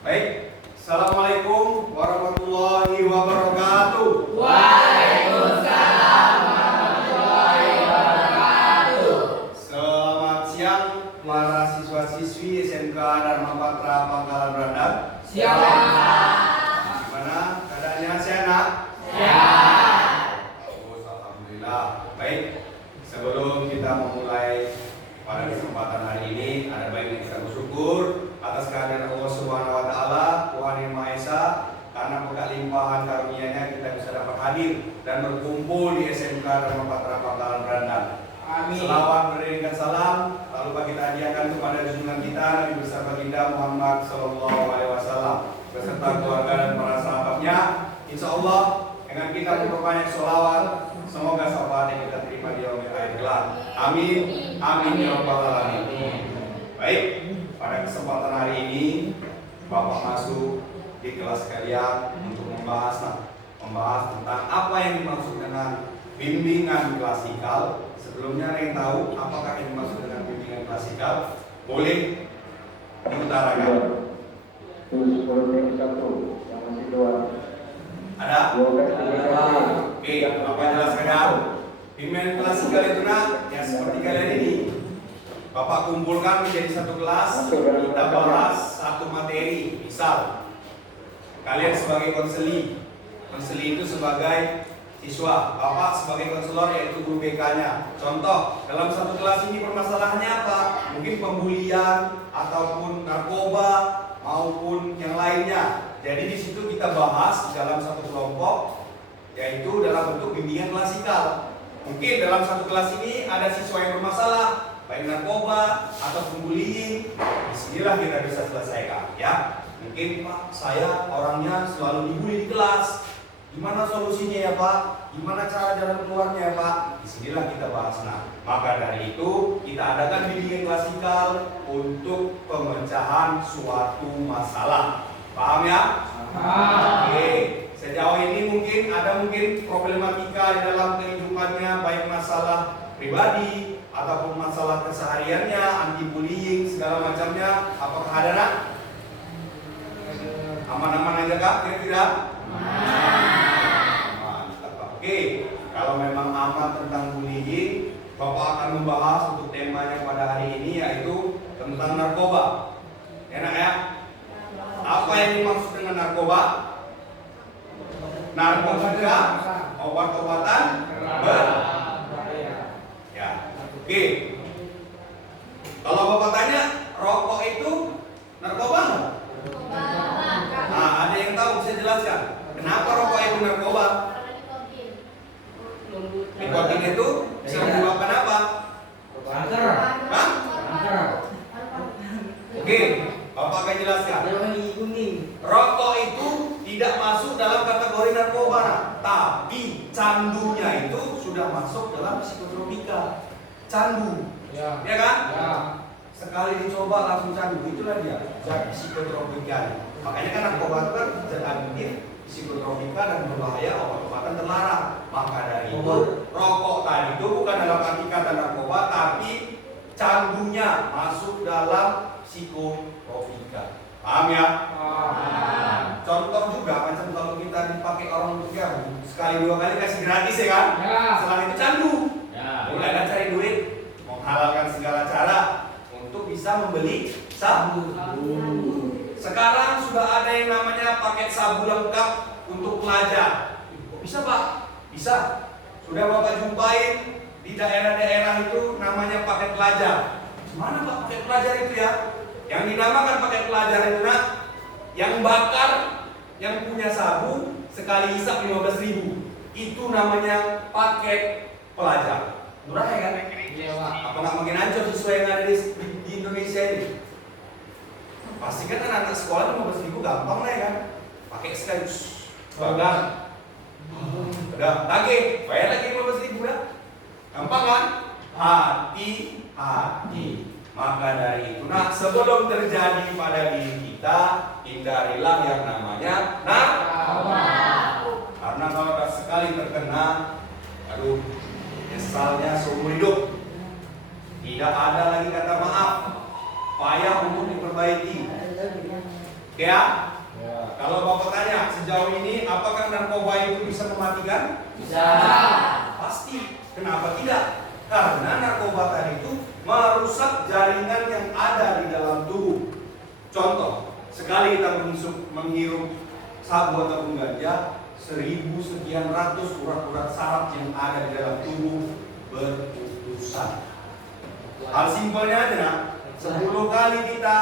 Baik, Assalamualaikum warahmatullahi wabarakatuh. Waalaikumsalam warahmatullahi wabarakatuh. Selamat siang para siswa-siswi SMK Dharma Patra Pangkalan Brandang. Siang. Gimana keadaannya, sehat nak? Sehat. Alhamdulillah. Baik, sebelum kita memulai pada kesempatan hari ini, ada baiknya kita bersyukur atas kehadiran Allah Subhanahu wa taala, Tuhan Yang Maha Esa, karena berkat limpahan karunia-Nya kita bisa dapat hadir dan berkumpul di SMK Dharma Patra Pangkalan Brandang. Amin. Selawat beriringkan salam lalu kita hadiahkan kepada junjungan kita Nabi besar baginda Muhammad sallallahu alaihi wasallam beserta keluarga dan para sahabatnya. Insyaallah dengan kita memperbanyak selawat, semoga syafaat yang kita terima di yaumil akhir kelak. Amin. Amin ya rabbal alamin. Baik, pada kesempatan hari ini Bapak masuk di kelas kalian untuk membahas tentang apa yang dimaksud dengan bimbingan klasikal. Sebelumnya ada yang tahu apakah yang dimaksud dengan bimbingan klasikal? Boleh diutarakan. Ada? Oke, Bapak jelaskan ya. Bimbingan klasikal itu ya seperti kalian ini. Bapak kumpulkan menjadi satu kelas, kita bahas satu materi. Misal, kalian sebagai konseli itu sebagai siswa, Bapak sebagai konselor yaitu guru BK-nya. Contoh, dalam satu kelas ini permasalahannya apa? Mungkin pembulian ataupun narkoba maupun yang lainnya. Jadi di situ kita bahas dalam satu kelompok, yaitu dalam bentuk bimbingan klasikal. Mungkin dalam satu kelas ini ada siswa yang bermasalah, baik narkoba atau bullying. Disinilah kita bisa selesaikan, ya. Mungkin Pak, saya orangnya selalu dibully di kelas. Gimana solusinya ya Pak? Gimana cara jalan keluarnya ya Pak? Disinilah kita bahas. Maka dari itu kita adakan bimbingan klasikal untuk pemecahan suatu masalah. Paham ya? Paham. Oke. Sejauh ini mungkin ada problematika di dalam kehidupannya, baik masalah pribadi ataupun masalah kesehariannya, anti bullying segala macamnya. Apakah ada nak? Aman-aman aja kak? Kira-kira? Oke, kalau memang aman tentang bullying, Bapak akan membahas untuk temanya pada hari ini yaitu tentang narkoba. Enak ya? Apa yang dimaksud dengan narkoba? Narkotika, obat-obatan ya. Oke. Kalau Bapak tanya, rokok itu narkoba nggak? Nah, ada yang tahu bisa jelaskan? Kenapa rokok itu narkoba? Nikotin itu bisa menyebabkan apa? Kanker. Hah? Oke, Bapak akan jelaskan. Rokok itu tidak masuk dalam kategori narkoba, tapi candunya itu sudah masuk dalam psikotropika. Candu, ya kan? Ya. Sekali dicoba langsung candu, itulah dia zat psikotropika. Makanya kan narkoba itu kan zat adiktif, psikotropika dan berbahaya, obat-obatan terlarang. Maka dari itu rokok tadi itu bukan dalam arti kata narkoba, tapi candunya masuk dalam psikotropika. Paham ya? Contoh juga macam kalau kita dipakai orang untuk jamu, sekali dua kali kasih gratis ya kan? Ya. Setelah itu candu. Ya. Mulai kan cari duit, menghalalkan segala cara untuk bisa membeli sabu. Sekarang sudah ada yang namanya paket sabu lengkap untuk pelajar. Kok bisa Pak? Bisa. Sudah Bapak jumpain di daerah-daerah itu namanya paket pelajar. Mana Pak paket pelajar itu ya? Yang dinamakan paket pelajar itu yang bakar, yang punya sabu sekali hisap 15.000. Itu namanya paket pelajar. Murah ya kan? Iya, Pak. Apa nggak makin hancur siswa yang ada di Indonesia ini? Pasti kan anak sekolah 15.000 gampang lah ya kan? Pakai sekali, bakar. Udah, lagi, bayar lagi 15.000 ya? Gampang kan? Hati-hati. Maka dari itu, sebelum terjadi pada diri kita, hindarilah yang namanya narkoba. Karena kalau sekali terkena, aduh, nyesalnya seumur hidup. Tidak ada lagi kata maaf. Payah untuk diperbaiki. Oke ya? Ya. Kalau Bapak tanya, sejauh ini apakah narkoba itu bisa mematikan? Bisa. Pasti. Kenapa tidak? Karena narkoba tadi itu merusak jaringan yang ada di dalam tubuh. Contoh, sekali kita menghirup sabu ataupun ganja, 1000 sekian ratus urat-urat saraf yang ada di dalam tubuh berputusan. Hal simpelnya aja, nak. 10 kali kita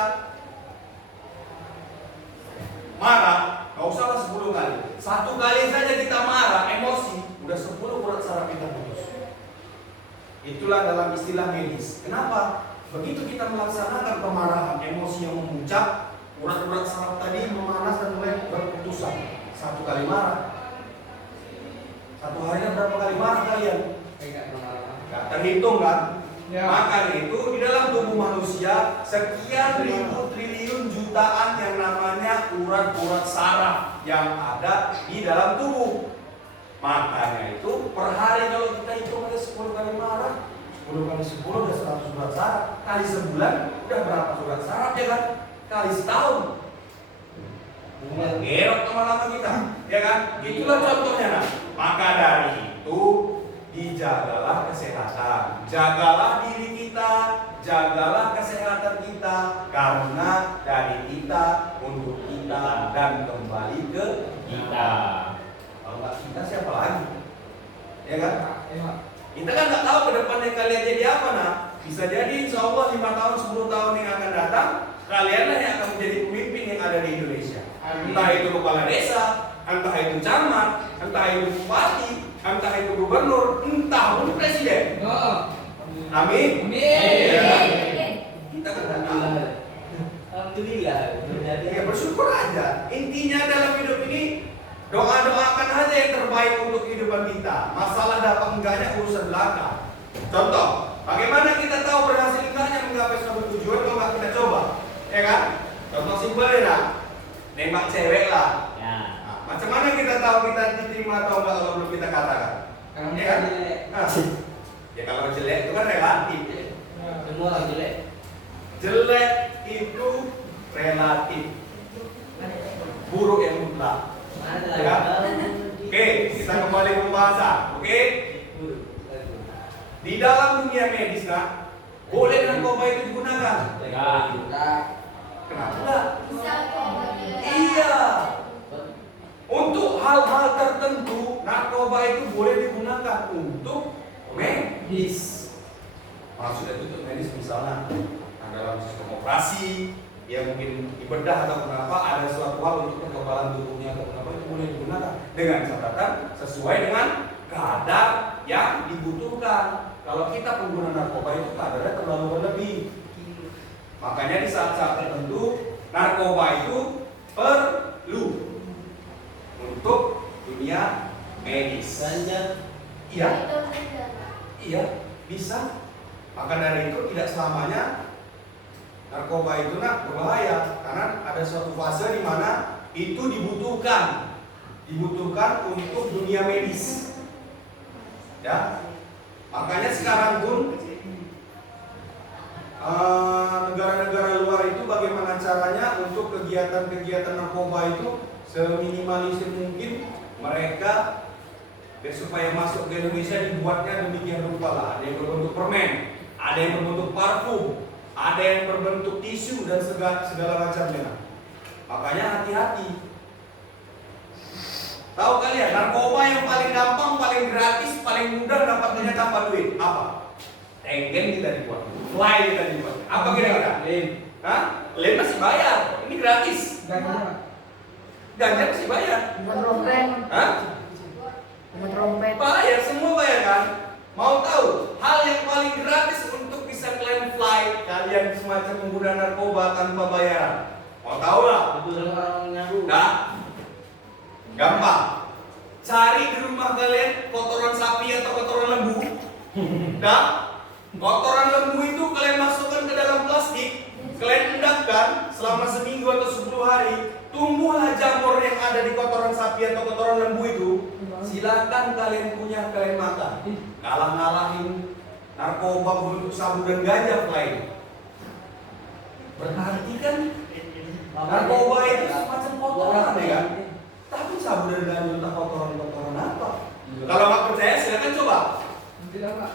marah, gak usah lah 10 kali. 1 kali saja kita marah, emosi, udah 10 urat saraf kita putus. Itulah dalam istilah medis. Kenapa? Begitu kita melaksanakan kemarahan, emosi yang memuncak, urat-urat saraf tadi memanas dan mulai berputusan. 1 kali marah. 1 harinya berapa kali marah kalian? Gak terhitung kan? Ya. Maka itu di dalam tubuh manusia sekian ribu triliun jutaan yang namanya urat-urat saraf yang ada di dalam tubuh. Makanya itu per hari kalau kita hitung ada 10 kali marah, 10 kali 10 udah 100 urat saraf. Kali sebulan udah berapa urat saraf ya kan? Kali setahun. Gerok lama-lama kita, ya kan? Itulah contohnya. Nah. Maka dari itu dijagalah kesehatan, jagalah diri kita, jagalah kesehatan kita, karena dari kita untuk kita dan kembali ke kita. Kalau nggak kita siapa lagi? Ya kan? Kita kan nggak tahu ke depannya kalian jadi apa, nah. Bisa jadi insya Allah 5 tahun, 10 tahun yang akan datang, kalianlah yang akan menjadi pemimpin yang ada di Indonesia. Amin. Entah itu kepala desa, entah itu camat, entah itu bupati, entah itu gubernur, entah pun presiden. Amin. Amin. Ya. Kita kan nggak tahu. Alhamdulillah. Ya bersyukur aja. Intinya dalam hidup ini doakan aja yang terbaik untuk kehidupan kita. Masalah dapat enggaknya urusan belaka. Contoh, bagaimana kita tahu berhasil enggaknya menggapai suatu tujuan kalau nggak kita coba, ya kan? Contoh simpel ya, nembak cewek lah. Ya. Nah, macam mana kita tahu kita diterima atau enggak kalau belum kita katakan? Kalau Ya kan? jelek. Nah, ya kalau jelek itu kan relatif. Semua orang jelek. Jelek itu relatif. Buruk yang mutlak. Ya. Oke, kita kembali ke pembahasan. Oke, di dalam dunia medis, nah, boleh narkoba itu digunakan? Kenapa enggak? Iya. Untuk hal-hal tertentu, narkoba itu boleh digunakan untuk medis. Maksudnya itu untuk medis misalnya dalam sistem operasi, ya mungkin dibedah atau kenapa ada suatu hal untuk kekebalan tubuhnya atau kenapa itu boleh digunakan dengan catatan sesuai dengan kadar yang dibutuhkan. Kalau kita pengguna narkoba itu kadarnya terlalu berlebih. Makanya di saat-saat tertentu narkoba itu perlu untuk dunia medis. Iya. Iya, bisa. Maka dari itu tidak selamanya narkoba itu berbahaya, karena ada suatu fase di mana itu dibutuhkan untuk dunia medis. Ya, makanya sekarang pun negara-negara luar itu bagaimana caranya untuk kegiatan-kegiatan narkoba itu seminimalisir mungkin mereka supaya masuk ke Indonesia dibuatnya demikian rupa lah. Ada yang berbentuk permen, ada yang berbentuk parfum, ada yang berbentuk tisu dan segala macamnya. Makanya hati-hati. Tahu kalian narkoba yang paling gampang, paling gratis, paling mudah dapatnya tanpa duit apa? Tenggen kita dibuat, fly kita dibuat. Apa kira-kira? Hah? Lem masih bayar, ini gratis. Ganja masih bayar. Hah? Bayar, semua bayar kan? Mau tahu hal yang paling gratis untuk bisa kalian fly, kalian semacam pengguna narkoba tanpa bayaran? Mau tahu lah? Nah, gampang. Cari di rumah kalian kotoran sapi atau kotoran lembu. Nah, kotoran lembu itu kalian masukkan ke dalam plastik, kalian endapkan selama seminggu atau 10 hari, tumbuhlah jamur yang ada di kotoran sapi atau kotoran lembu itu. Silakan kalian punya, kalian makan. Ngalah-ngalahin narkoba berbentuk sabu dan ganja lain. Berarti kan narkoba itu sabu dan ganjil tak kotoran-kotoran apa? Kalau nggak percaya silakan coba. Tidak, Pak.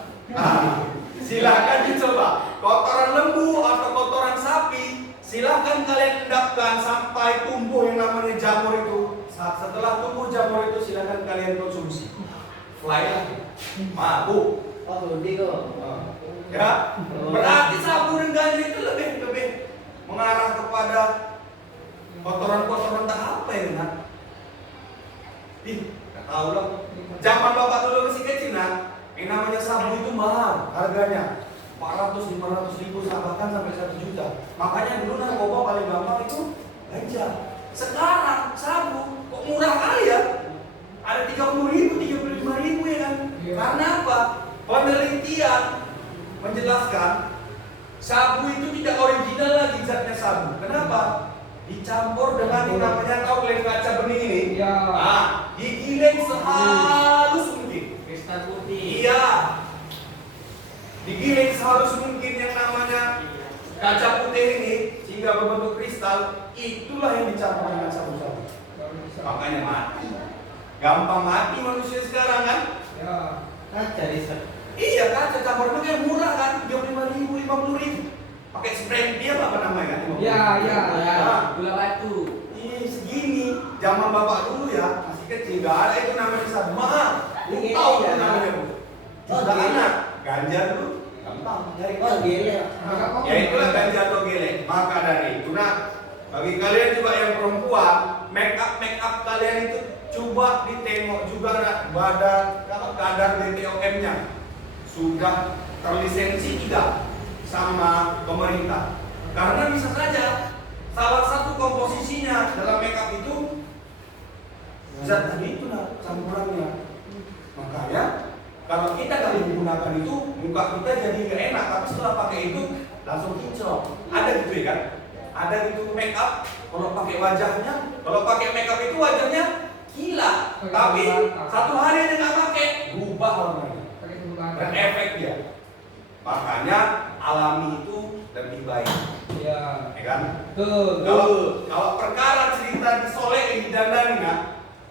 Silakan dicoba. Kotoran lembu atau kotoran sapi, silakan kalian endapkan sampai tumbuh yang namanya jamur itu. Setelah tumbuh jamur itu silakan kalian konsumsi. Fly lagi. Mabuk. Oh, berhenti kok. Ya, berarti sabu dan ganjil itu lebih mengarah kepada kotoran-kotoran tak apa ya, nak? Nggak tahu lah. Zaman bapak dulu masih kecil, nak, yang namanya sabu itu mahal harganya. 400-500 ribu, bahkan sampai 1 juta. Makanya dulu narkoba paling gampang itu ganja. Sekarang sabu kok murah kali ya? Ada 30 ribu, 35 ribu ya kan? Iya. Karena apa? Penelitian menjelaskan sabu itu tidak original lagi zatnya sabu. Kenapa? Dicampur dengan yang namanya, tahu lem kaca bening ini? Iya. Nah, digiling sehalus mungkin. Kristal putih. Iya. Digiling sehalus mungkin yang namanya kaca putih ini sehingga berbentuk kristal. Itulah yang dicampur dengan sabu-sabu. Makanya mati. Gampang mati manusia sekarang kan? Ya. Kaca riset. Iya kaca campur makanya murah kan, 35 ribu, 50 ribu. Pakai spray dia apa namanya kan? Ya, ya. Ya, Ah. gula batu. Ini segini, zaman bapak dulu ya masih kecil, nggak ada itu namanya sabu mahal. Ini Tahu ya, itu namanya bu? Oh, Juta gele. anak, ganja dulu, gampang nyari. Oh, gele. Ya itulah ganja atau gele. Maka dari itu, nah bagi kalian juga yang perempuan, make up kalian itu coba ditengok juga badan kadar BPOM-nya sudah terlisensi tidak sama pemerintah. Karena bisa saja salah satu komposisinya dalam makeup itu zat tadi itu nah, campurannya. Makanya kalau kita kali menggunakan itu muka kita jadi nggak enak, tapi setelah pakai itu langsung kinclong. Ada gitu ya kan? Ada gitu makeup kalau pakai wajahnya, kalau pakai makeup itu wajahnya gila, tapi satu hari aja nggak pakai berubah warnanya. Pakai tubuh kanan. Berefek dia. Makanya alami itu lebih baik, Ya. ya kan? Betul. Kalau perkara cerita disoleh didandani ya,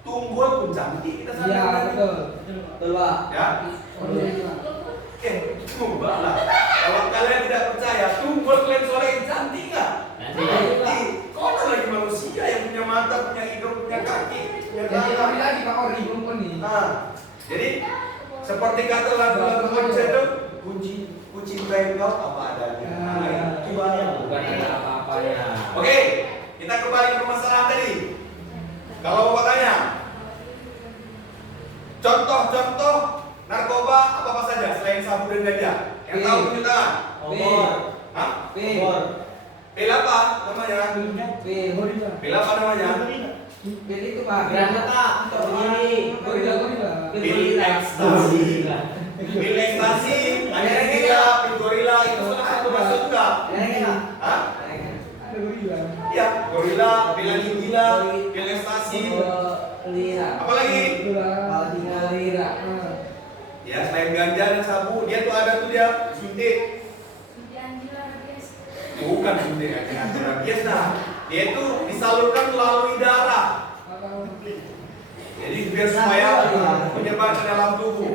tunggul pun cantik kita Iya, sadar. betul. Betul, Pak. Ya, coba lah. Kalau kalian tidak percaya, tunggul kalian soleh cantik nggak? Cantik. Kau lagi manusia yang punya mata, punya hidung, punya kaki, punya Jadi kami tangan. lagi Pak Ori belum nih. Nah, jadi seperti kata lagu-lagu Indonesia itu, ku cintai kau apa adanya. Nah, itu Bukan ada apa-apanya. Oke, kita kembali ke masalah tadi. Kalau Bapak tanya, contoh-contoh narkoba apa saja selain sabu dan ganja? Yang tahu tunjuk tangan. Obor. Hah? Obor. Pil apa namanya? Pil apa namanya? Pil itu Pak. Granata. Begini. Gorila. Pil ekstasi. Pil ekstasi. Ada yang gila, pil gorila itu salah satu masuk juga. Hah? Ada gorila. Iya, gorila, pil anjing gila, pil ekstasi. Lira. Apalagi? Lira. Ya selain ganja dan sabu, dia tuh ada tuh dia suntik. Bukan suntik rabies nah. Dia itu disalurkan melalui darah. Jadi biar supaya menyebar ke dalam tubuh.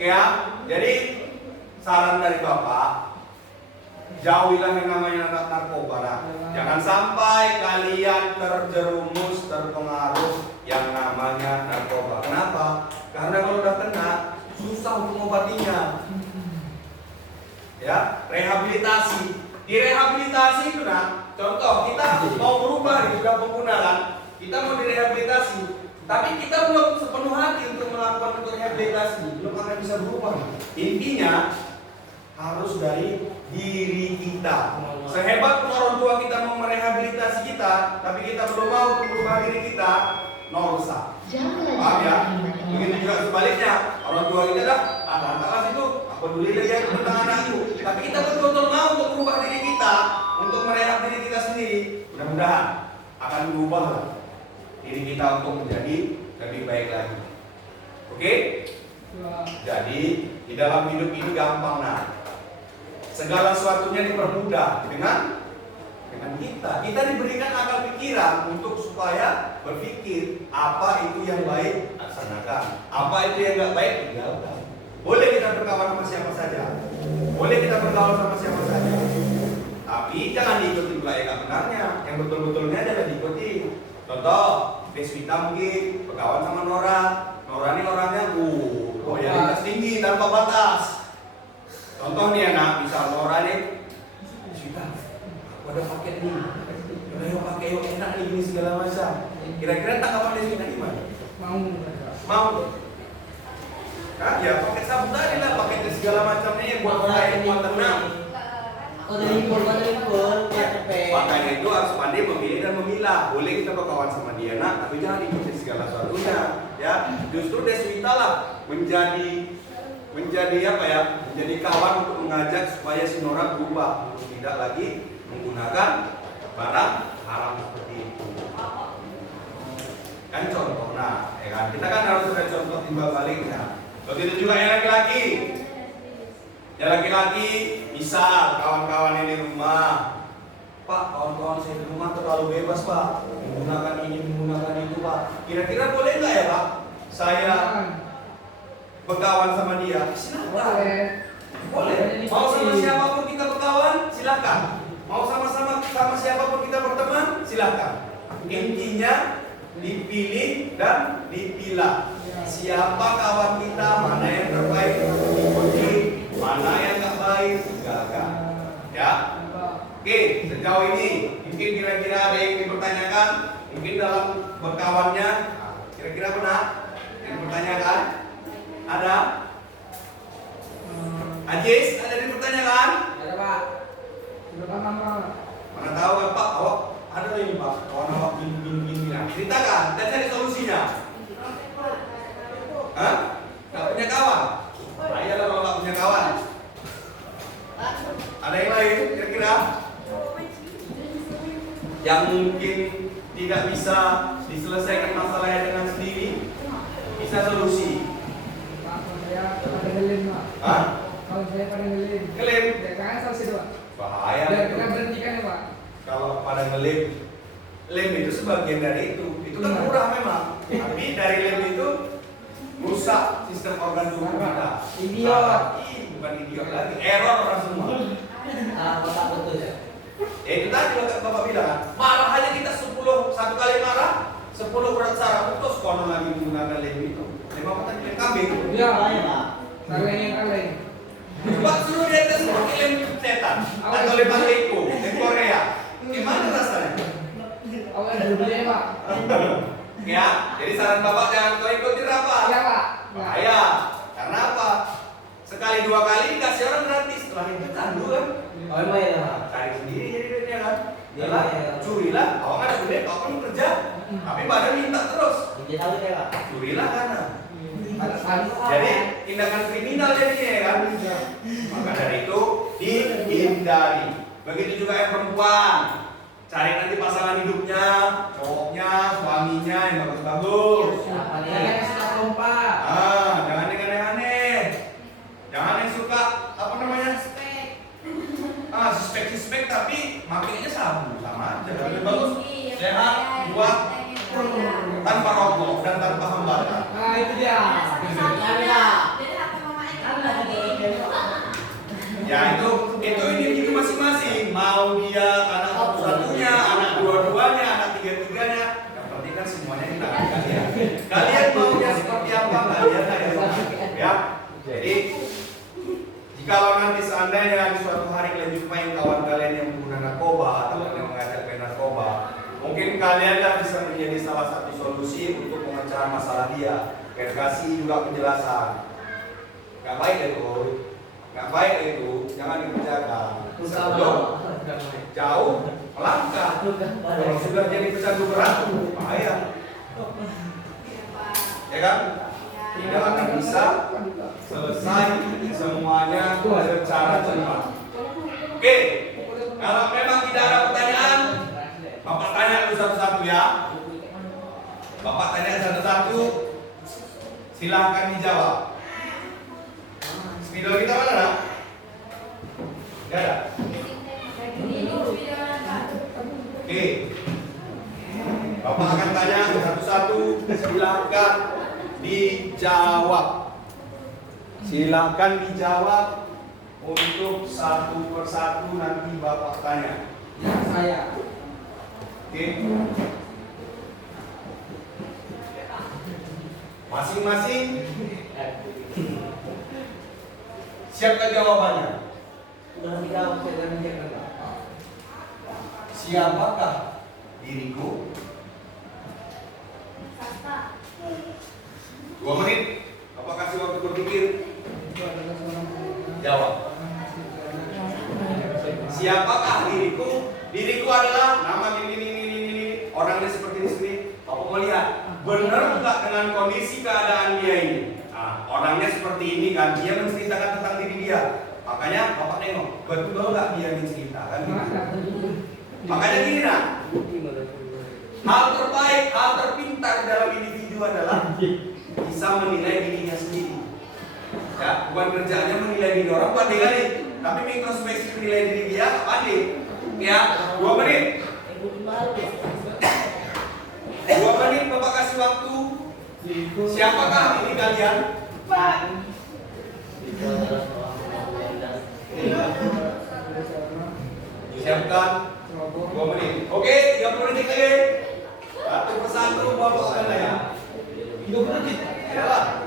Ya, jadi saran dari Bapak, jauhilah yang namanya narkoba. Nah. Jangan sampai kalian terjerumus terpengaruh yang namanya narkoba. Kenapa? Karena kalau udah kena susah untuk mengobatinya. Ya, rehabilitasi. Di rehabilitasi itu nah, contoh kita mau berubah nih sudah pengguna kan, kita mau direhabilitasi, tapi kita belum sepenuh hati untuk melakukan rehabilitasi, belum akan bisa berubah. Intinya harus dari diri kita. Sehebat pun orang tua kita mau merehabilitasi kita, tapi kita belum mau untuk berubah diri kita, nol rusak. Paham ya? Begitu juga sebaliknya, orang tua kita dah, lantas itu apa peduli dia tentang anakku, tapi kita betul-betul mau untuk berubah diri kita, untuk merehab diri kita sendiri. Mudah-mudahan akan berubah diri kita untuk menjadi lebih baik lagi. Oke? Jadi di dalam hidup ini gampang nah. Segala sesuatunya dipermudah dengan kita. Kita diberikan akal pikiran untuk supaya supaya berpikir apa itu yang baik laksanakan, apa itu yang nggak baik tinggalkan. Boleh kita berkawan sama siapa saja, boleh kita bergaul sama siapa saja, tapi jangan diikuti pula yang nggak benarnya, yang betul-betulnya jangan diikuti. Contoh, Deswita mungkin berkawan sama Nora. Nora ini orangnya loyalitas tinggi tanpa batas. Contoh nih anak, misal Nora nih, Deswita, aku ada paket nih, udah yuk pakai yuk, enak nih gini segala macam. Kira-kira tanggapan Deswita gimana? Mau? Nah, ya paket sabun tadi lah, paket segala macamnya yang buat orang yang buat tenang. Makanya itu harus pandai memilih dan memilah. Boleh kita berkawan sama dia nak, tapi jangan ikuti segala sesuatunya. Ya, justru Deswita lah menjadi apa ya? Menjadi kawan untuk mengajak supaya si Nora berubah untuk tidak lagi menggunakan barang haram seperti itu. Kan contoh, nah, ya kan? Kita kan harus ada contoh timbal baliknya. Begitu juga yang laki-laki. Yang laki-laki misal kawan-kawan ini di rumah, Pak, kawan-kawan saya di rumah terlalu bebas Pak, menggunakan ini, menggunakan itu Pak. Kira-kira boleh nggak ya Pak? Saya berkawan sama dia, silakan. Boleh. Mau sama siapapun kita berkawan, silakan. Mau sama siapapun kita berteman, silakan. Intinya dipilih dan dipilah. Siapa kawan kita, mana yang terbaik diikuti, mana yang nggak baik tinggalkan. Ya. Oke, sejauh ini mungkin kira-kira ada yang dipertanyakan, mungkin dalam berkawannya, kira-kira benar yang dipertanyakan? Ada? Ajis, ada yang dipertanyakan? Ada Pak. Mana tahu kan Pak, awak ada ini Pak, kawan awak gini. Ceritakan, dan cari solusinya. Hah? Gak punya kawan? Ayolah kalau gak punya kawan. Ada yang lain kira-kira? Yang mungkin tidak bisa diselesaikan masalahnya dengan sendiri, bisa solusi. Hah? Kalau saya pada ngelim. Ngelim? Ya kan solusi doang. Bahaya Dan itu. kita berhentikan ya Pak. Kalau pada ngelim, lem itu sebagian dari itu. Itu kan murah memang. Tapi dari lem itu rusak sistem organ tubuh kita. Idiot. Bukan idiot lagi, error orang semua. Bapak betul ya. Itu tadi Bapak bilang kan, marah aja kita 1 kali marah, 10 urat saraf putus konon lagi menggunakan lem itu. Lem apa tadi? Lem kambing. Ya, Pak. kaleng. Coba suruh dia tes pakai lem setan atau lem Aleko, lem Korea. Gimana rasanya? Awal dulu ya Pak. Ya, jadi saran Bapak jangan kau ikutin apa? Iya Pak. Bahaya. Karena apa? Sekali 2 kali dikasih orang gratis, setelah itu candu kan? Oh emang ya Pak. Cari sendiri jadi duitnya kan? Iya, Yalah, iya. curilah. Awak nggak ada duit, awak kan kerja, tapi badan minta terus. Dia tahu ya Pak. Curilah karena. Jadi Jadi tindakan kriminal jadinya ya kan? Maka dari itu dihindari. Begitu juga yang perempuan. Cari nanti pasangan hidupnya, cowoknya, suaminya yang bagus-bagus. Siapa nih? Yang suka kompak. Jangan yang aneh-aneh. Jangan yang suka apa namanya? Suspek tapi makainya sama aja. Lebih bagus sehat, kuat, tanpa rokok dan tanpa hambatan. Nah itu dia. Ya itu masing-masing. Mau dia anak satu-satunya, anak dua-duanya, anak tiga-tiganya. Yang penting kan semuanya di tangan kalian. Kalian maunya seperti apa kalian aja. Ya. Jadi jikalau nanti seandainya di suatu hari kalian jumpai kawan kalian yang menggunakan narkoba atau yang mengajak main narkoba, mungkin kalianlah bisa menjadi salah satu solusi untuk pemecahan masalah dia. Kalian kasih juga penjelasan. Gak baik itu, gak baik itu, jangan dikerjakan. Sebelum jauh melangkah. Kalau sudah jadi pecandu berat, bahaya. Ya kan? Tidak akan bisa selesai semuanya secara cepat. Oke, kalau memang tidak ada pertanyaan, Bapak tanya dulu satu-satu ya. Bapak tanya satu-satu, silahkan dijawab. Spidol kita mana nak? Tidak ada. Oke, Bapak Bapak akan tanya satu-satu, silakan dijawab. Silakan dijawab untuk satu persatu nanti Bapak tanya. Ya, saya. Oke. Masing-masing siapkan jawabannya. Udah dijawab, saya udah menjawab, Pak. Siapakah diriku? 2 menit. Bapak kasih waktu berpikir. Itu adalah seorang perempuan. Jawab. Siapakah diriku? Diriku adalah nama ini. Orangnya seperti ini. Bapak mau lihat benar nggak dengan kondisi keadaan dia ini. Nah, orangnya seperti ini kan, dia menceritakan tentang diri dia. Makanya Bapak nengok, betul nggak dia menceritakan? Makanya gini nak, hal terbaik, hal terpintar dalam individu adalah bisa menilai dirinya sendiri. Ya, bukan kerjanya menilai diri orang, pandai kali. Tapi introspeksi menilai diri dia, pandai. Ya, 2 menit. 2 menit Bapak kasih waktu. Siapakah ini kalian? Pak. Siapkan 2 menit. Oke, 30 detik lagi. Satu persatu Bapak akan tanya. 30 detik. Ya lah.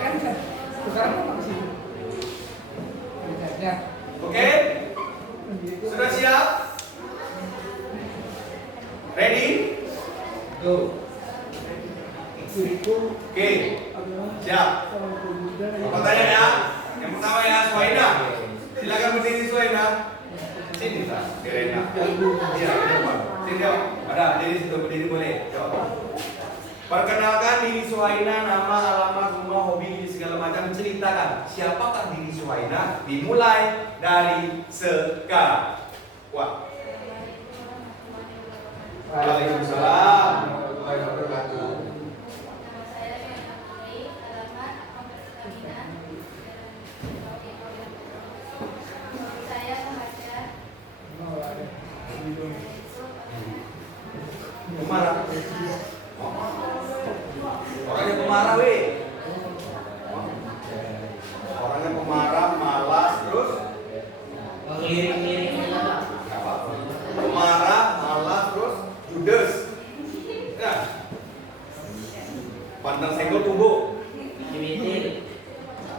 Kan sekarang apa sih? Ya. Oke. Sudah siap? Ready? Go. Diriku Oke. adalah Siap. seorang pemuda yang Bapak tanya ya. Yang pertama ya, Suhaina. Silakan berdiri Suhaina. Sini tak? Direna. Iya, depan. Sini jawab. Ada berdiri situ, berdiri boleh. Jawab. Perkenalkan diri Suhaina, nama, alamat, rumah, hobi, segala macam. Ceritakan siapakah diri Suhaina. Dimulai dari sekarang. Wah. Waalaikumsalam warahmatullahi wabarakatuh. Pemarah. Orangnya pemarah, weh. Orangnya pemarah, malas, terus Lirik-liriknya, Pak. apa? Pemarah, malas, terus judes. Ya. Pandang senggol tumbuh. Cimitir.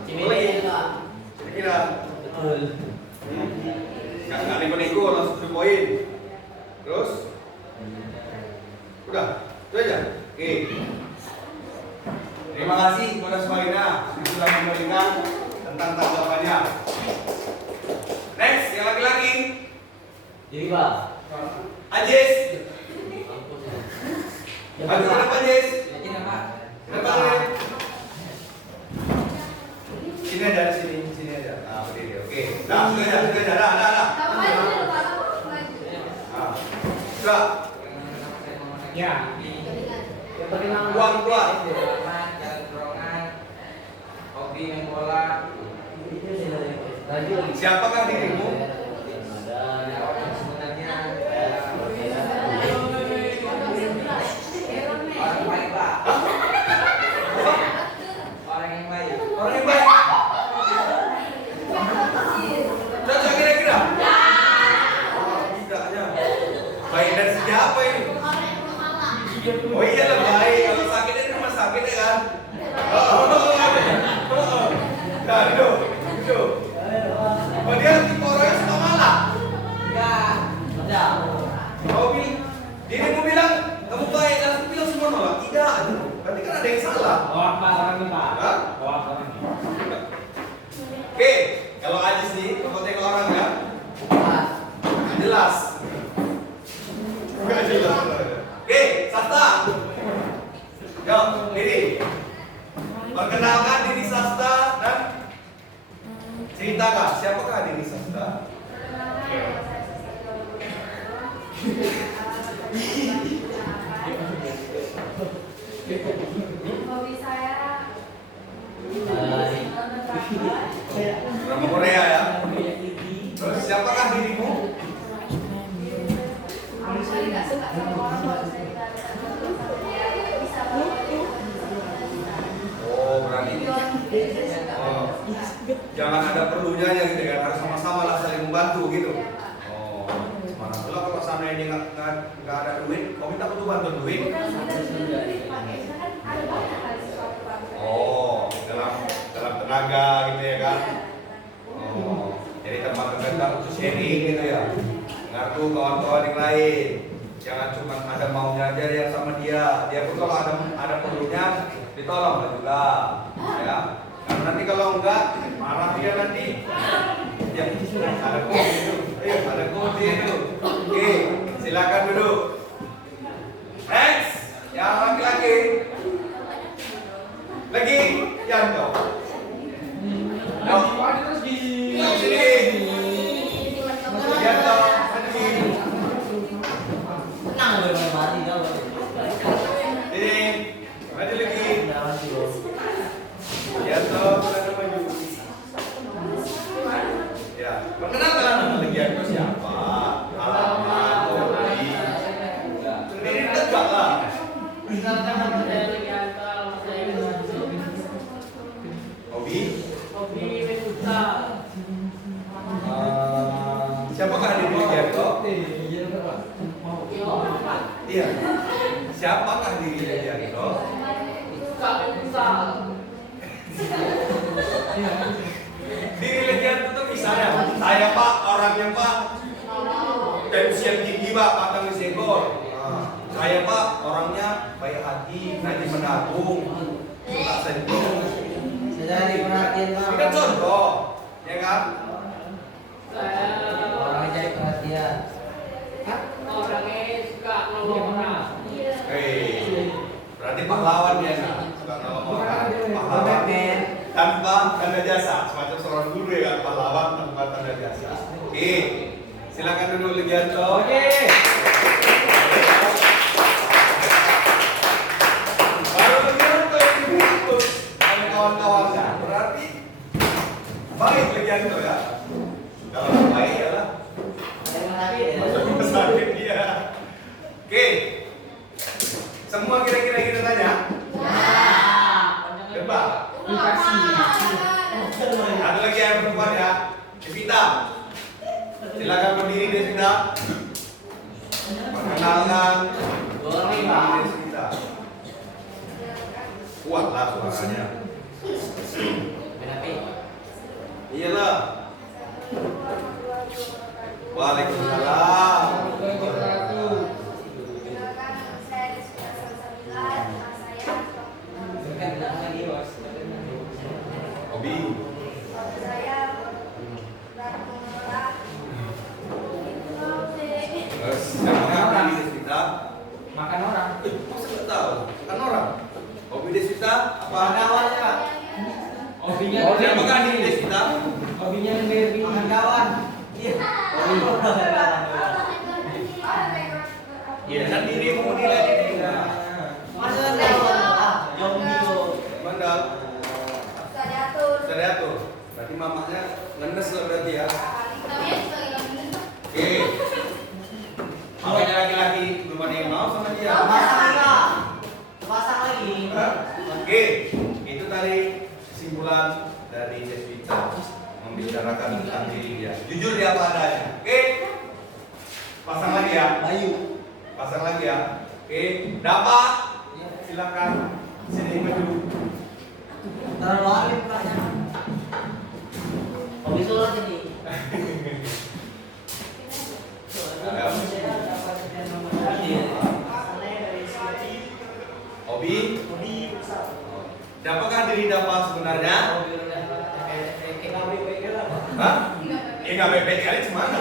Cimitir, Pak. Kira-kira. Betul. Nggak neko-neko, langsung ke poin. Terus? Udah, itu aja. Oke. Terima kasih kepada Suhaina sudah memberikan tentang tanggapannya. Next, yang laki-laki. Jadi, Pak. Ajis. Maju ke depan, Ajis. Yakin ya, Pak? Depan, Ajis. Sini aja, sini aja. Nah, berdiri. Oke. Nah, sudah aja. Dah. Nah, sudah. Ya. Uang keluar. Jalan dorongan, hobi main bola. Siapakah dirimu? Jawab yang sebenarnya. Orang baik, Pak. Orang yang baik. Orang yang baik. Cocok kira-kira? Oh, tidaknya. Baik dari segi apa ini? Oh iya lah baik. Kalau sakitnya di rumah sakit ya kan? Nah, itu. Oh dia tipe orangnya suka malah. Enggak. Ada. Kau bilang, dirimu bilang kamu baik, dan aku bilang semua nolak. Tidak. Berarti kan ada yang salah. Bawa Pak orangnya, Pak. Hah? Bawa orangnya. Oke, kalau Ajis nih, kamu tengok orang ya, nggak jelas. Nggak jelas. Oke, Sasta. Yuk, diri. Perkenalkan diri Sasta dan ceritakan siapakah diri Sasta. Hobi saya Drama Korea ya. Terus siapakah dirimu? aku paling nggak Oh, berarti oh, jangan ada perlunya ya gitu kan, harus sama-sama lah saling membantu gitu. Oh, mana pula kalau sana ini nggak ada duit, kau minta butuh bantuan duit. Oh, dalam tenaga gitu ya kan. Oh, jadi tempat terdekat untuk sharing gitu ya. Ngaku kawan-kawan yang lain. Jangan cuma ada maunya aja yang sama dia. Dia pun kalau ada perlunya ditolong lah juga. Ya. Karena nanti kalau enggak marah dia nanti. Ya, ada kunci itu. Ada kunci itu. Oke, silakan duduk. Next, yang laki-laki. Lagi, Yanto. Sini. Yanto, lagi. Tenang loh, mati kau. Sini. Maju lagi. Jangan dulu. Yanto, silakan maju. Ya, perkenalkan nama lagi Yanto siapa? Alamat, hobi. Sendiri tegak lah. Hobi? Siapakah diri Legianto? Iya. Siapakah diri Legianto? Diri Legianto itu misalnya, saya Pak, orangnya Pak, tensian tinggi Pak, patang di sekor. Saya Pak, orangnya baik hati, rajin menabung, suka sentuh. Sedari perhatian Ini kan contoh, ya kan? orang cari perhatian. Berarti pahlawan ya nih, suka nolong orang, pahlawan tanpa tanda jasa, semacam seorang guru ya kan, pahlawan tanpa tanda jasa. Oke, silakan duduk Legianto. Oke. Baru Legianto yang diputus oleh kawan-kawannya, berarti baik Legianto ya. Kalau baik ya lah. Sakit dia. Oke. Semua kira-kira kita tanya? Coba. Ada lagi yang perempuan ya? Devita. Silakan berdiri Devita. Perkenalkan. Devita. Kuatlah suaranya. Iyalah. Waalaikumsalam. Hobi. Terus siapa di Deswita? Makan orang. Masa nggak tahu? Kan orang. Hobi Deswita apa? Kawannya. Hobinya. Siapakah di Deswita? Hobinya lebih makan kawan. Iya. Iya kan dirimu menilai diri. Masa kawan? Jomblo. Mandal. Sudah diatur. Berarti mamanya ngenes lah berarti ya. Oke. Makanya laki-laki belum ada yang mau sama dia. Pasang lagi. Oke, itu tadi kesimpulan dari Deswita membicarakan tentang diri dia. Jujur dia apa adanya. Oke, pasang lagi ya. Bayu. Pasang lagi ya. Oke, dapat. Silakan sini maju. Terlalu alim pertanyaan. Hobi sholat jadi. Hobi? Siapakah diri dapat sebenarnya? Hah? Enggak bebek kali cemana?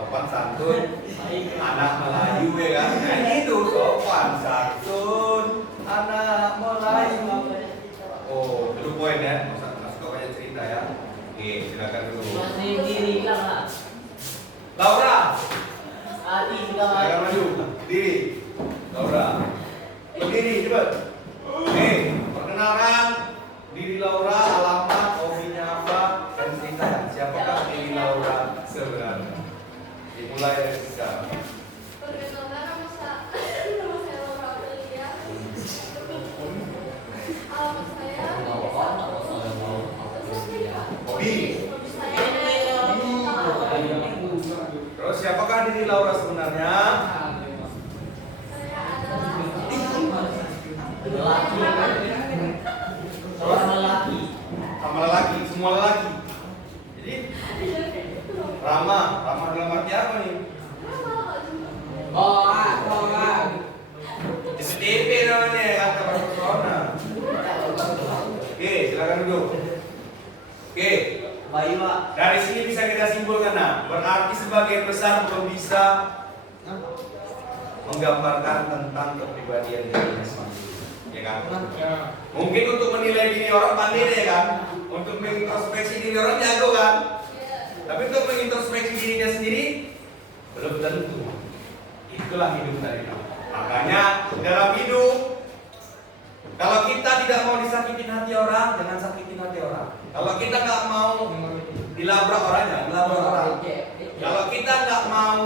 Sopan santun, anak Melayu ya kan? Nah itu sopan santun, anak Melayu. Oh, dulu poin ya, masuk banyak cerita ya. Oke, silakan dulu. Masih diri lah. Laura, Hati juga. silakan maju. Diri, Laura. Berdiri, cepat. Oke, perkenalkan diri Laura, alamat, hobinya apa, dan cerita siapakah diri Laura sebenarnya. Dimulai dari sekarang. Perkenalkan nama saya Laura Amelia. Alamat saya Hobi. saya Terus siapakah diri Laura sebenarnya? Orang lelaki. Sama lelaki, semua lelaki. Jadi Rama dalam arti apa nih? STP namanya kata persona. Oke, silakan duduk. Oke, Bayu, Pak. dari sini bisa kita simpulkan, nah, berarti sebagian besar belum bisa menggambarkan tentang kepribadian dirinya sendiri, ya kan? Mungkin untuk menilai diri orang pandai ya kan, untuk mengintrospeksi diri orang jago kan, tapi untuk mengintrospeksi dirinya sendiri belum tentu. Itulah hidup tadi. Makanya dalam hidup, kalau kita tidak mau disakitin hati orang, jangan sakitin hati orang. Kalau kita nggak mau dilabrak orang, jangan dilabrak orang. Kalau kita nggak mau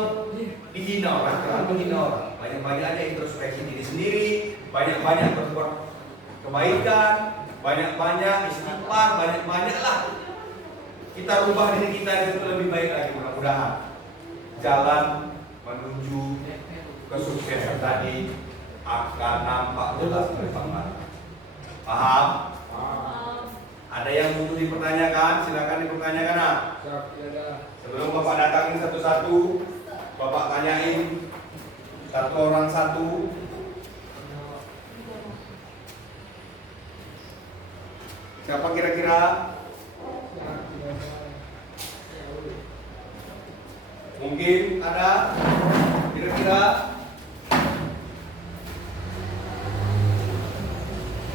dihina orang, jangan menghina orang. Banyak-banyaknya introspeksi diri sendiri, banyak-banyak berbuat kebaikan, banyak-banyak istighfar, banyak-banyaklah kita rubah diri kita itu lebih baik lagi. Mudah-mudahan jalan menuju kesuksesan tadi akan nampak jelas ke depan mata. Paham? Ada yang butuh dipertanyakan? Silakan dipertanyakan. Nah. Sebelum Bapak datangin satu-satu, Bapak tanyain satu orang satu. Siapa kira-kira? Mungkin ada? Kira-kira?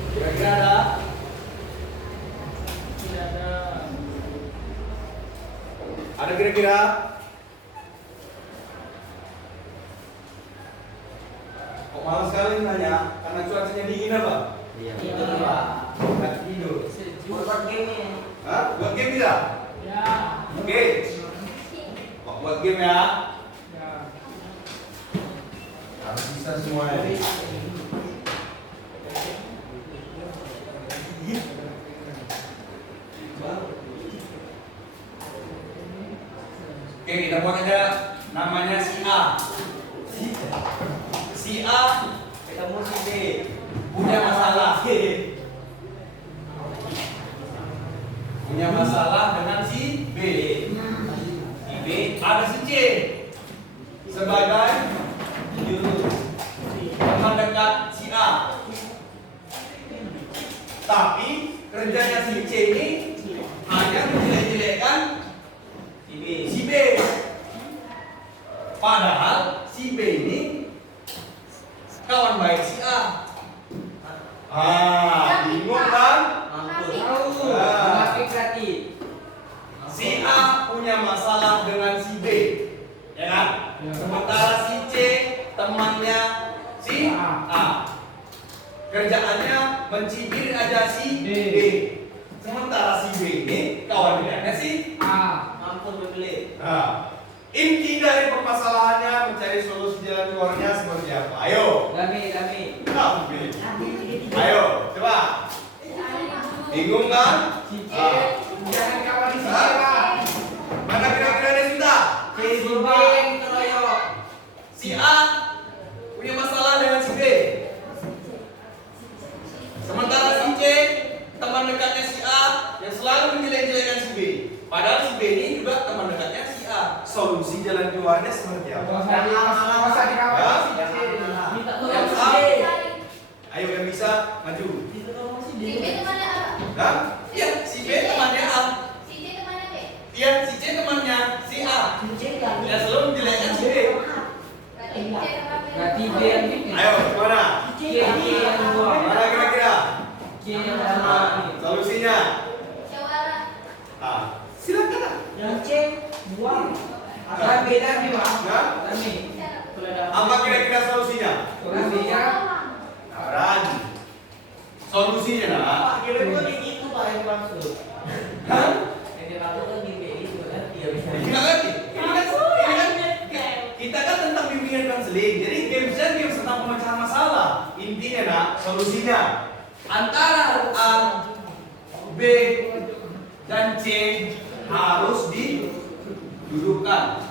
Kira-kira ada? Ada kira-kira? Kok malas sekali nanya? Karena cuacanya dingin apa? Iya, Pak. Nggak tidur. Buat game. Hah? Buat game bisa? Ya. Oke. Buat game ya. Harus bisa semuanya. Oke, kita buat aja namanya si A. Si A Ketemu si B. punya masalah. Punya masalah dengan si B. Si B ada si C sebagai teman dekat si A. Tapi kerjanya si C ini hanya menjelek-jelekkan si B. Padahal si B ini kawan baik si A. Bingung kan? Si A punya masalah dengan si B, ya kan? Sementara si C temannya si A. Kerjaannya mencibir aja si B. Sementara si B ini kawan dekatnya si A. Mampu beli. Nah, inti dari permasalahannya mencari solusi jalan keluarnya seperti apa? Ayo. Dami. Ayo, coba. Bingung kan? Jangan kawan di sini, Hah? Pak. Mana kira-kira dia minta? Si B yang keroyok. Si A punya masalah dengan si B. Sementara si C teman dekatnya si A yang selalu menjelek-jelekan si B. Padahal si B ini juga teman dekatnya si A. Solusi jalan keluarnya seperti apa? Masa dikawal Hah? si C. Minta Yang tolong A. si B. Ayo yang bisa maju. Minta tolong si B. Hah? Iya, si B temannya A. Iya, si C temannya si A. Dia selalu menjelekkan si B. Berarti D yang bikin. Ayo, mana? C yang buang. Mana kira-kira? C yang buang. Solusinya? Silakan. Yang C buang. Ada beda nih, Pak. Hah? Dami. Apa kira-kira solusinya? Solusinya Berani. Solusinya nak? Pak, kira-kira gitu Pak yang maksud. Hah? Yang dia maksud kan di B itu kan dia bisa. Nggak ngerti. Ini kan solusinya antara A, B, dan C harus didudukkan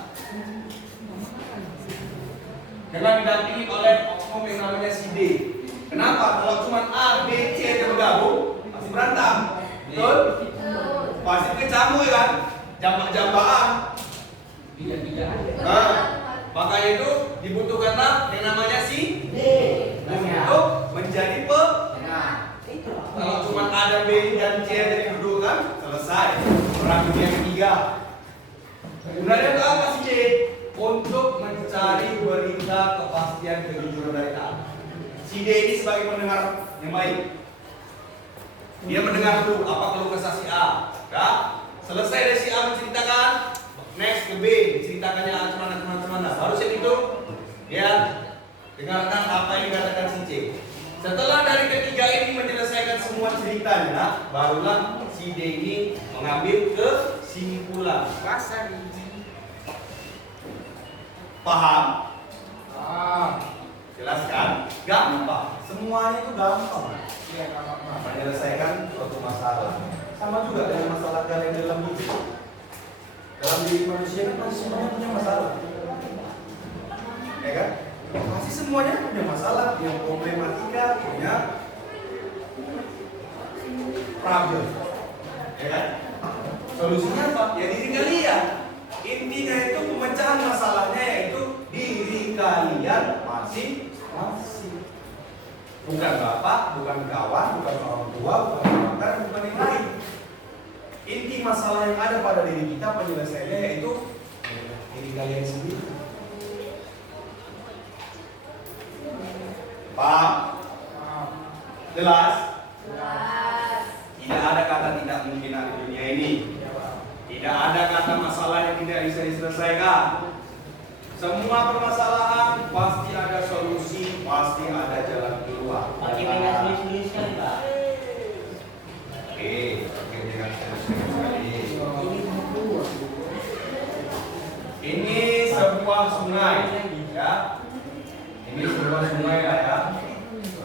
dengan didampingi oleh oknum yang namanya si D. Kenapa? Kalau cuma A, B, C yang bergabung pasti berantem, betul? Pasti kecamuk ya kan? Jambak-jambakan. Nah, makanya itu dibutuhkanlah yang namanya si D untuk menjadi kalau cuma A dan B dan C yang didudukkan selesai. Orang yang ketiga. Gunanya untuk apa si D? Untuk mencari berita kepastian kejujuran dari A. Si D ini sebagai pendengar yang baik. Dia mendengar dulu apa keluh kesah si A. Ya? Selesai dari si A menceritakan, next ke B, diceritakannya A kemana. Harusnya gitu, ya dengarkan apa yang dikatakan si C. Setelah dari ketiga ini menyelesaikan semua ceritanya, barulah si D ini mengambil kesimpulan. Paham? Jelaskan? Gampang. Semuanya itu gampang. Menyelesaikan suatu masalah. Sama juga dengan masalah kalian dalam hidup. Dalam diri manusia kan pasti semuanya punya masalah. Ya kan? Pasti semuanya punya masalah, yang problematika, punya problem. Ya kan? Solusinya apa? Ya diri kalian. Intinya itu pemecahan masalahnya yaitu diri kalian masing-masing. Bukan bapak, bukan kawan, bukan orang tua, bukan pacar, bukan yang lain. Inti masalah yang ada pada diri kita penyelesaiannya yaitu diri kalian sendiri. Paham? Jelas? Tidak ada kata tidak mungkin di dunia ini. Tidak ada kata masalah yang tidak bisa diselesaikan. Semua permasalahan pasti ada solusi, pasti ada jalan keluar. Pakai dengan sulit-sulit sekali, Pak. Oke, pakai dengan sulit sekali. Ini sebuah sungai, ya. Ini sebuah sungai lah ya.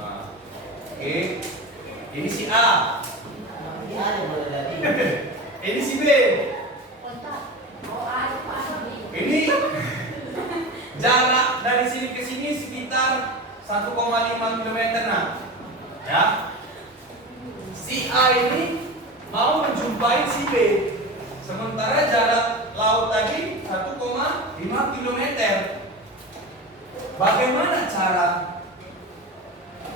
Nah, oke, ini si A. Ini si B. Ini jarak dari sini ke sini sekitar 1,5 km nah. Ya. Si A ini mau menjumpai si B. Sementara jarak laut tadi 1,5 km. Bagaimana cara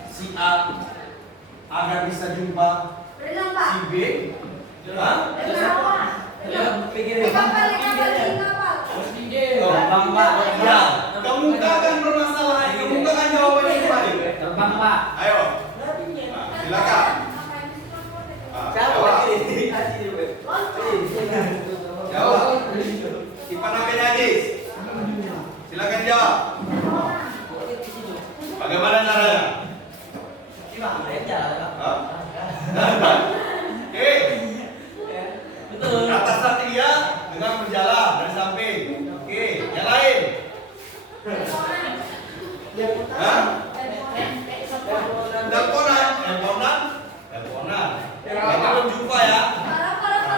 si A agar bisa jumpa si B? Hah? Terbang, Pak. Ya, kemukakan permasalahan, kemukakan jawabannya kembali. Terbang, Pak. Ayo. Nah, silakan. Nah, jawab. Jawab. Siapa namanya Adis? Silakan jawab. Bagaimana caranya? Hah? Oke. Betul. Atas satria dengan berjalan dari samping. Oke, yang lain. Hah? Teleponan. Kita belum jumpa ya.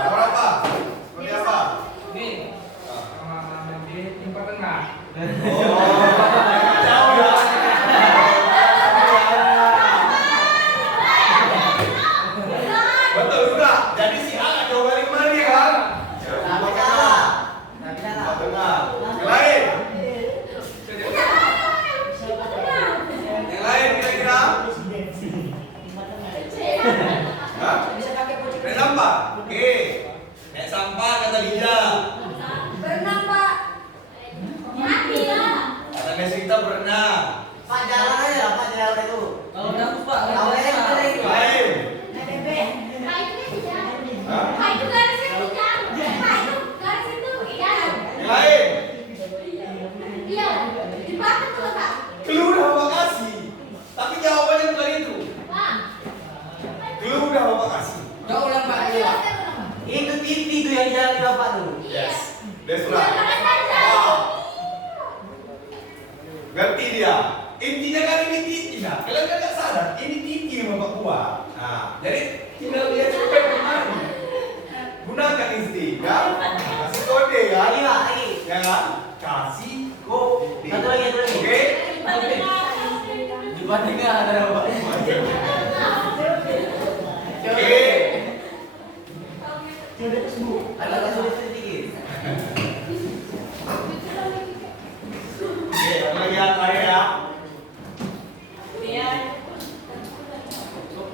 Nomor apa? Seperti apa? Jauh ya. Betul juga. Jadi si A nggak jauh dari kemari kan? Tengah. Yang lain? Yang lain kira-kira? Hah? Naik sampah? Oke. Naik sampah kata Lija. Kata Messi kita berenang. Pak jalan aja lah, Pak jalan itu. Kalau dapur, Pak. Lain. Hah? Yang lain? Clue udah Bapak kasih. Tapi jawabannya bukan itu. Clue udah Bapak kasih. Kau ulang, Pak. Itu TV tuh yang jalan di bapak tuh. Yes. That's right. Wow. Ngerti dia. Intinya kan ini tidak. Kalian kan nggak sadar. Ini kuat. Nah, jadi tinggal lihat supaya gimana. Gunakan insting, kan? Kasih kode, kan? Lagi Pak, lagi. Ya kan? Kasih kode. Satu lagi, satu lagi. Oke? Juga tiga ada Pak. Oke. Agak sulit sedikit. Oke, lagi yang terakhir ya.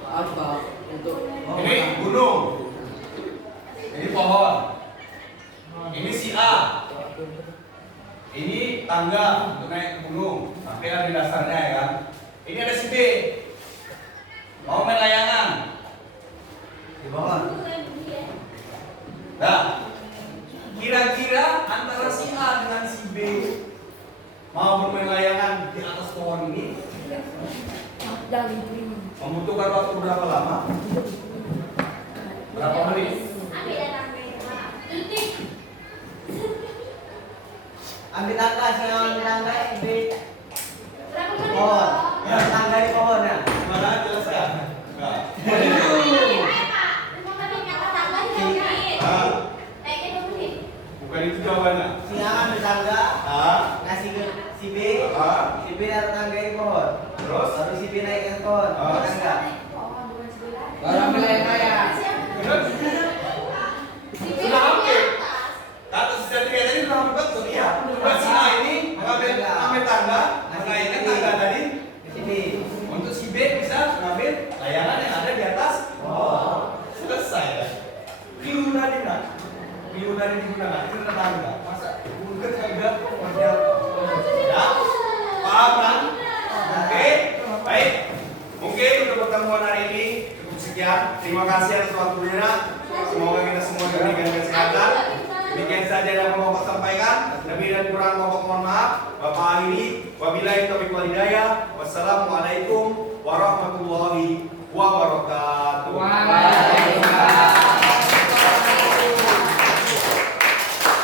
Apa untuk Ini gunung. Ini pohon. Ini si A. Ini tangga untuk naik ke gunung. Tapi ada di dasarnya ya kan. Ini ada si B. Mau main layangan. Di bawah. Nah, kira-kira antara si A dengan si B mau bermain layangan di atas pohon ini membutuhkan waktu berapa lama? Berapa menit? Ambil tangga, saya ambil tangga, ambil pohon. Ya, tangga di pohon ya. Gimana? Jelaskan. Enggak. Bukan itu jawabannya. Si A ambil tangga, Ah, ngasih ke si B. ah, Si B taruh tangga di pohon. terus? Baru si B naik ke pohon. Ah. Tangga. baru ambil yang kaya? Sudah hampir. Kata si Satria tadi sudah hampir betul. Iya. Coba si A ini mengambil tangga, menaikkan tangga tadi. Si B. Untuk si B bisa mengambil layangan yang ada di atas. Oh, selesai ya. Clue tadi nak. Clue tadi digunakan itu ada tangga. Masa bukan tangga model. Ya, paham kan? Oke, baik. Mungkin untuk pertemuan hari ini cukup sekian. Terima kasih atas waktunya. Semoga kita semua diberikan kesehatan. Demikian saja yang mau Bapak sampaikan. Lebih dan kurang Bapak mohon maaf. Bapak akhiri. Wabillahi taufiq wal hidayah. Wassalamualaikum warahmatullahi